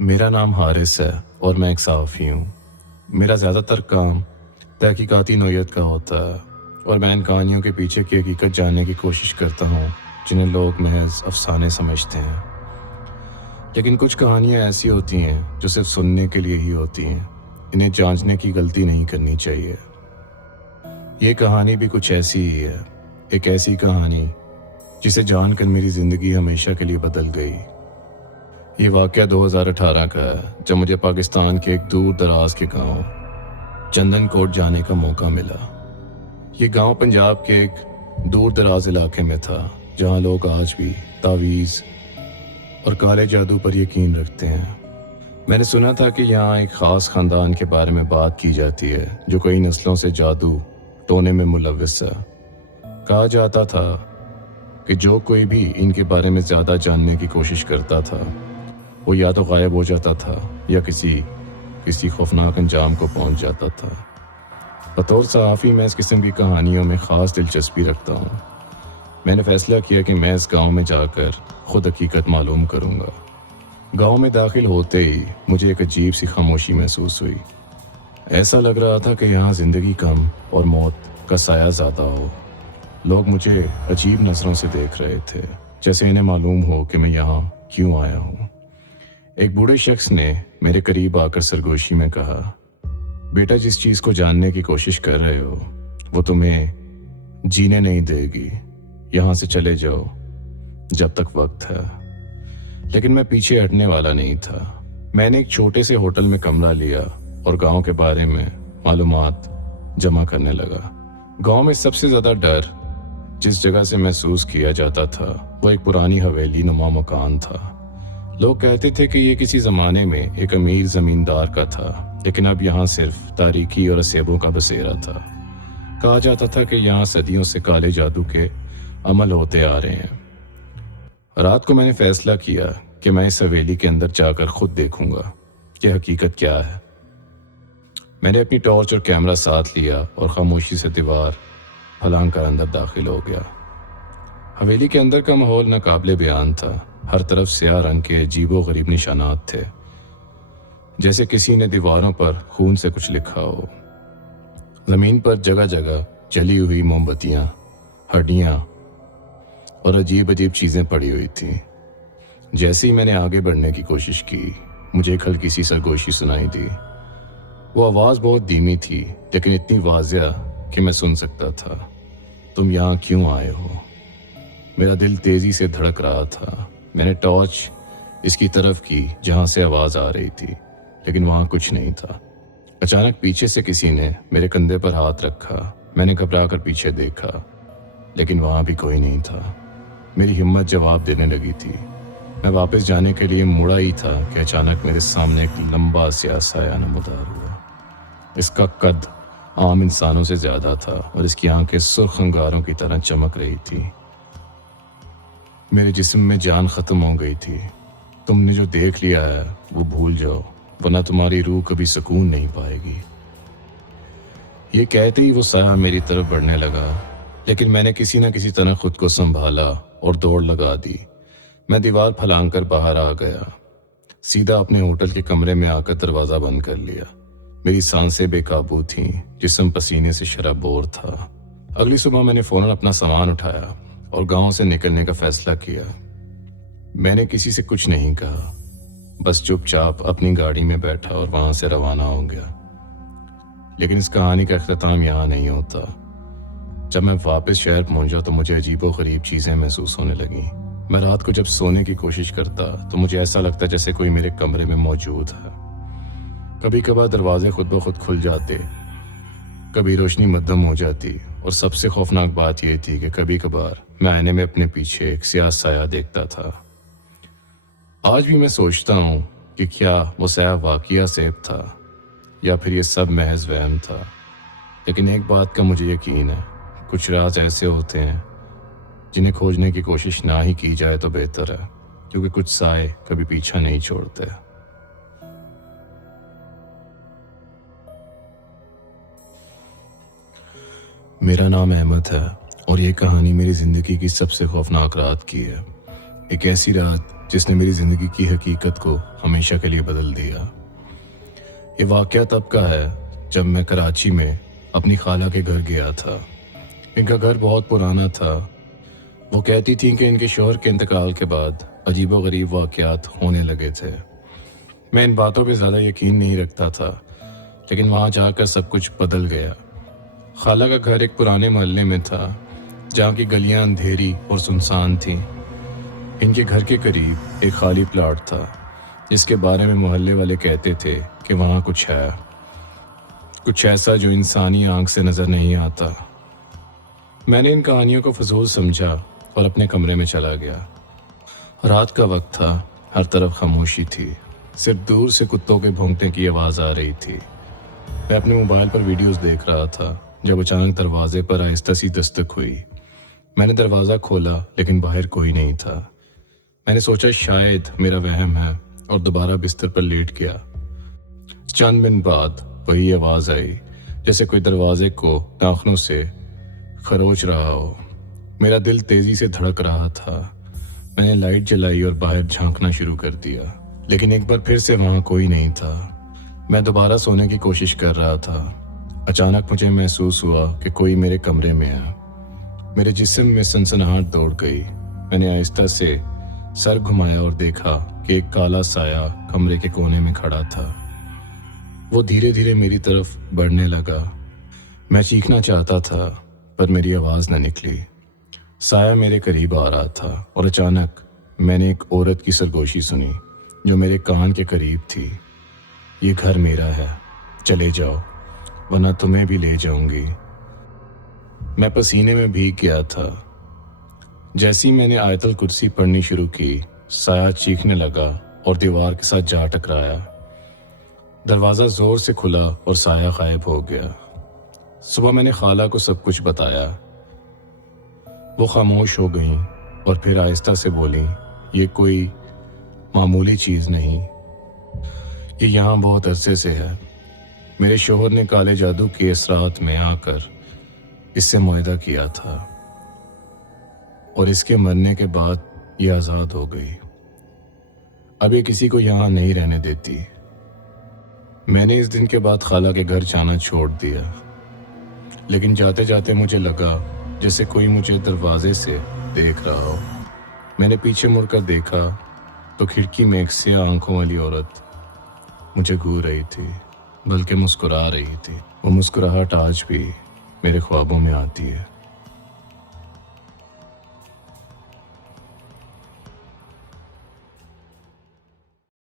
मेरा नाम हारिस है और मैं एक सहाफ़ी हूँ। मेरा ज़्यादातर काम तहकीकाती नौइयत का होता है और मैं इन कहानियों के पीछे की हकीकत जानने की कोशिश करता हूँ जिन्हें लोग महज अफ़साने समझते हैं। लेकिन कुछ कहानियाँ ऐसी होती हैं जो सिर्फ सुनने के लिए ही होती हैं। इन्हें जांचने की गलती नहीं करनी चाहिए। ये कहानी भी कुछ ऐसी ही है। एक ऐसी कहानी जिसे जानकर मेरी ज़िंदगी हमेशा के लिए बदल गई। ये वाक़या 2018 का है जब मुझे पाकिस्तान के एक दूर दराज के गांव चंदन कोट जाने का मौका मिला। ये गांव पंजाब के एक दूर दराज इलाके में था जहां लोग आज भी तावीज़ और काले जादू पर यकीन रखते हैं। मैंने सुना था कि यहाँ एक ख़ास ख़ानदान के बारे में बात की जाती है जो कई नस्लों से जादू टोने में मुलव्वस है। कहा जाता था कि जो कोई भी इनके बारे में ज़्यादा जानने की कोशिश करता था वो या तो गायब हो जाता था या किसी खौफनाक अंजाम को पहुंच जाता था। बतौर सहाफ़ी मैं इस किस्म की कहानियों में ख़ास दिलचस्पी रखता हूँ। मैंने फ़ैसला किया कि मैं इस गांव में जाकर ख़ुद हकीकत मालूम करूँगा। गांव में दाखिल होते ही मुझे एक अजीब सी खामोशी महसूस हुई। ऐसा लग रहा था कि यहाँ ज़िंदगी कम और मौत का साया ज़्यादा हो। लोग मुझे अजीब नज़रों से देख रहे थे, जैसे इन्हें मालूम हो कि मैं यहाँ क्यों आया हूँ। एक बूढ़े शख्स ने मेरे करीब आकर सरगोशी में कहा, बेटा, जिस चीज़ को जानने की कोशिश कर रहे हो वो तुम्हें जीने नहीं देगी। यहाँ से चले जाओ जब तक वक्त है। लेकिन मैं पीछे हटने वाला नहीं था। मैंने एक छोटे से होटल में कमरा लिया और गांव के बारे में मालूमात जमा करने लगा। गांव में सबसे ज़्यादा डर जिस जगह से महसूस किया जाता था वो एक पुरानी हवेली नुमा मकान था। लोग कहते थे कि ये किसी ज़माने में एक अमीर ज़मींदार का था, लेकिन अब यहाँ सिर्फ तारीकी और असेबों का बसेरा था। कहा जाता था कि यहाँ सदियों से काले जादू के अमल होते आ रहे हैं। रात को मैंने फैसला किया कि मैं इस हवेली के अंदर जाकर खुद देखूंगा कि हकीकत क्या है। मैंने अपनी टॉर्च और कैमरा साथ लिया और खामोशी से दीवार फलांग कर अंदर दाखिल हो गया। हवेली के अंदर का माहौल नाकाबिले बयान था। हर तरफ स्याह रंग के अजीबो गरीब निशानात थे, जैसे किसी ने दीवारों पर खून से कुछ लिखा हो। जमीन पर जगह जगह जली हुई मोमबत्तियां, हड्डियां और अजीब अजीब चीजें पड़ी हुई थी। जैसे ही मैंने आगे बढ़ने की कोशिश की मुझे एक हल्की सी सरगोशी सुनाई दी। वो आवाज़ बहुत धीमी थी लेकिन इतनी वाज़िया कि मैं सुन सकता था। तुम यहाँ क्यों आए हो? मेरा दिल तेजी से धड़क रहा था। मैंने टॉर्च इसकी तरफ की जहाँ से आवाज़ आ रही थी, लेकिन वहाँ कुछ नहीं था। अचानक पीछे से किसी ने मेरे कंधे पर हाथ रखा। मैंने घबरा कर पीछे देखा, लेकिन वहाँ भी कोई नहीं था। मेरी हिम्मत जवाब देने लगी थी। मैं वापस जाने के लिए मुड़ा ही था कि अचानक मेरे सामने एक लंबा स्याह साया नमूदार हुआ। इसका कद आम इंसानों से ज़्यादा था और इसकी आंखें सुर्ख अंगारों की तरह चमक रही थी। मेरे जिस्म में जान ख़त्म हो गई थी। तुमने जो देख लिया है वो भूल जाओ, वरना तुम्हारी रूह कभी सुकून नहीं पाएगी। ये कहते ही वो साया मेरी तरफ बढ़ने लगा, लेकिन मैंने किसी न किसी तरह खुद को संभाला और दौड़ लगा दी। मैं दीवार फलांग कर बाहर आ गया, सीधा अपने होटल के कमरे में आकर दरवाज़ा बंद कर लिया। मेरी सांसें बेकाबू थीं, जिस्म पसीने से शराबोर था। अगली सुबह मैंने फ़ौरन अपना सामान उठाया और गांव से निकलने का फैसला किया। मैंने किसी से कुछ नहीं कहा, बस चुपचाप अपनी गाड़ी में बैठा और वहां से रवाना हो गया। लेकिन इस कहानी का अख्ताम यहाँ नहीं होता। जब मैं वापस शहर पहुंचा तो मुझे अजीबो गरीब चीजें महसूस होने लगी। मैं रात को जब सोने की कोशिश करता तो मुझे ऐसा लगता जैसे कोई मेरे कमरे में मौजूद है। कभी कभार दरवाजे खुद ब खुद खुल जाते, कभी रोशनी मध्यम हो जाती, और सबसे खौफनाक बात यह थी कि कभी कभार मैं आईने में अपने पीछे एक स्याह साया देखता था। आज भी मैं सोचता हूँ कि क्या वो साया वाकया सेब था या फिर ये सब महज वहम था। लेकिन एक बात का मुझे यकीन है, कुछ राज ऐसे होते हैं जिन्हें खोजने की कोशिश ना ही की जाए तो बेहतर है, क्योंकि कुछ साए कभी पीछा नहीं छोड़ते। मेरा नाम अहमद है और ये कहानी मेरी ज़िंदगी की सबसे खौफनाक रात की है। एक ऐसी रात جس نے میری زندگی کی حقیقت کو ہمیشہ کے لیے بدل دیا۔ یہ واقعہ تب کا ہے جب میں کراچی میں اپنی خالہ کے گھر گیا تھا۔ ان کا گھر بہت پرانا تھا۔ وہ کہتی تھیں کہ ان کے شوہر کے انتقال کے بعد عجیب و غریب واقعات ہونے لگے تھے۔ میں ان باتوں پہ زیادہ یقین نہیں رکھتا تھا، لیکن وہاں جا کر سب کچھ بدل گیا۔ خالہ کا گھر ایک پرانے محلے میں تھا جہاں کی گلیاں اندھیری اور سنسان تھیں۔ ان کے گھر کے قریب ایک خالی پلاٹ تھا جس کے بارے میں محلے والے کہتے تھے کہ وہاں کچھ ہے، کچھ ایسا جو انسانی آنکھ سے نظر نہیں آتا۔ میں نے ان کہانیوں کو فضول سمجھا اور اپنے کمرے میں چلا گیا۔ رات کا وقت تھا، ہر طرف خاموشی تھی، صرف دور سے کتوں کے بھونکنے کی آواز آ رہی تھی۔ میں اپنے موبائل پر ویڈیوز دیکھ رہا تھا جب اچانک دروازے پر آہستہ سی دستک ہوئی۔ میں نے دروازہ کھولا لیکن باہر کوئی نہیں تھا۔ میں نے سوچا شاید میرا وہم ہے اور دوبارہ بستر پر لیٹ گیا۔ چند منٹ بعد وہی آواز آئی، جیسے کوئی دروازے کو ناخنوں سے خروچ رہا ہو۔ میرا دل تیزی سے دھڑک رہا تھا۔ میں نے لائٹ جلائی اور باہر جھانکنا شروع کر دیا، لیکن ایک بار پھر سے وہاں کوئی نہیں تھا۔ میں دوبارہ سونے کی کوشش کر رہا تھا۔ اچانک مجھے محسوس ہوا کہ کوئی میرے کمرے میں ہے۔ میرے جسم میں سنسناہٹ دوڑ گئی۔ میں نے آہستہ سے سر گھمایا اور دیکھا کہ ایک کالا سایہ کمرے کے کونے میں کھڑا تھا۔ وہ دھیرے دھیرے میری طرف بڑھنے لگا۔ میں چیخنا چاہتا تھا پر میری آواز نہ نکلی۔ سایہ میرے قریب آ رہا تھا اور اچانک میں نے ایک عورت کی سرگوشی سنی جو میرے کان کے قریب تھی۔ یہ گھر میرا ہے، چلے جاؤ ورنہ تمہیں بھی لے جاؤں گی۔ میں پسینے میں بھیگ گیا تھا۔ جیسی میں نے آیت الکرسی پڑھنی شروع کی، سایہ چیخنے لگا اور دیوار کے ساتھ جا ٹکرایا۔ دروازہ زور سے کھلا اور سایہ غائب ہو گیا۔ صبح میں نے خالہ کو سب کچھ بتایا۔ وہ خاموش ہو گئیں اور پھر آہستہ سے بولیں، یہ کوئی معمولی چیز نہیں، یہ یہاں بہت عرصے سے ہے۔ میرے شوہر نے کالے جادو کے اثرات میں آ کر اس سے معاہدہ کیا تھا اور اس کے مرنے کے بعد یہ آزاد ہو گئی۔ اب یہ کسی کو یہاں نہیں رہنے دیتی۔ میں نے اس دن کے بعد خالہ کے گھر جانا چھوڑ دیا، لیکن جاتے جاتے مجھے لگا جیسے کوئی مجھے دروازے سے دیکھ رہا ہو۔ میں نے پیچھے مڑ کر دیکھا تو کھڑکی میں ایک سیاہ آنکھوں والی عورت مجھے گھور رہی تھی، بلکہ مسکرا رہی تھی۔ وہ مسکراہٹ آج بھی میرے خوابوں میں آتی ہے۔